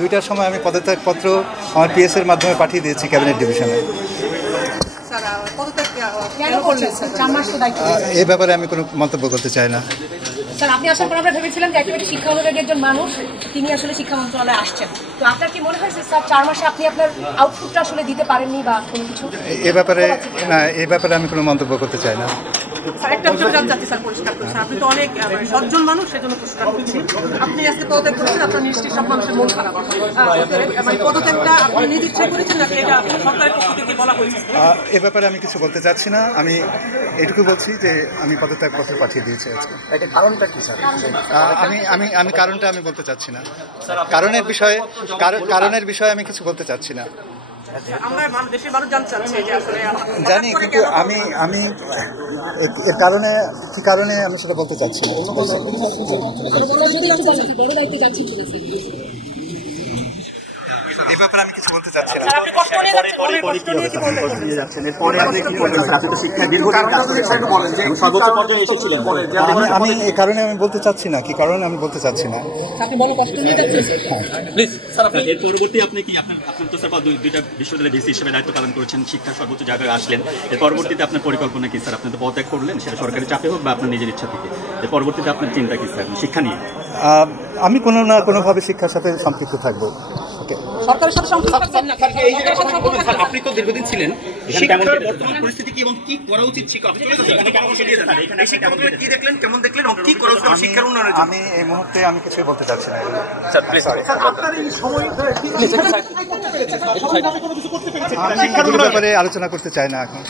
2টার সময় আমি পদত্যাগপত্র আমার পিএস এর মাধ্যমে পাঠিয়ে দিয়েছি ক্যাবিনেট ডিভিশনে। এ ব্যাপারে আমি কোনো মন্তব্য করতে চাই না। স্যার, আপনি আসার পর আমরা ভেবেছিলাম যে একেবারে শিক্ষা অনুরাগী একজন মানুষ, তিনি আসলে শিক্ষা মন্ত্রণালয়ে আসছেন। তো আপনার কি মনে হয় স্যার 4 মাসে আপনি আপনার আউটপুটটা আসলে দিতে পারেননি বা কোনো কিছু? এই ব্যাপারে আমি কোনো মন্তব্য করতে চাই না। স্যার, একটা বিষয় জানতে চাচ্ছি স্যার, পরিষ্কার করে স্যার, আপনি তো অনেক সজ্জন মানুষ, সেজন্য পরিষ্কার করছি। আপনি আজকে পদত্যাগ করেছেন, আপনার নিশ্চয়ই সব মানুষের মন খারাপ। মানে পদত্যাগটা আপনি নিজ ইচ্ছায় করেছেন নাকি এটা সরকারের পক্ষ থেকে বলা হয়েছে? এ ব্যাপারে আমি কিছু বলতে চাচ্ছি না। আমি এটুকু বলছি যে আমি পদত্যাগপত্র পাঠিয়ে দিয়েছি আজকে। এটা কারণটা কি স্যার? আমি কারণটা আমি বলতে চাচ্ছি না। কারণের বিষয়ে আমি কিছু বলতে চাচ্ছি না। আমরা দেশের মানুষ জানতে চাচ্ছে যে আসলে জানি, কিন্তু আমি এর কারণে কি কারণে আমি সেটা বলতে চাচ্ছি না। বড় দায়িত্বে যাচ্ছেন কিনা স্যার? এই ব্যাপারে আমি কিছু বলতে চাচ্ছি না। আমি এই কারণে আমি বলতে চাচ্ছি না। কি কারণে আমি বলতে চাচ্ছি না। আপনি বড় কষ্ট নিয়ে যাচ্ছেন স্যার? এর পরবর্তী আপনি কি আপনার তো স্যার দুইটা বিশ্ববিদ্যালয়ের ভিসি হিসেবে দায়িত্ব পালন করেছেন, শিক্ষার সর্বোচ্চ জায়গায় আসলেন। এর পরবর্তীতে আপনার পরিকল্পনা কি স্যার? আপনি তো পদত্যাগ করলেন, সেটা সরকারি চাপে হোক বা আপনার নিজের ইচ্ছা থেকে। এর পরবর্তীতে আপনার চিন্তা কি স্যার শিক্ষা নিয়ে? আমি কোনো না কোনোভাবে শিক্ষার সাথে সম্পৃক্ত থাকবো। সরকারের সাথে সম্পর্ক থাকবেন না? আপনি তো দীর্ঘদিন ছিলেন, শিক্ষার বর্তমান পরিস্থিতি কি এবং কি করা উচিত শিক্ষা কি দেখলেন, কেমন দেখলেন এবং কি করা উচিত শিক্ষার উন্নয়নের জন্য? আমি এই মুহূর্তে আমি কিছুই বলতে চাচ্ছি না। স্যার প্লিজ, শিক্ষার ব্যাপারে আলোচনা করতে চাই না এখন।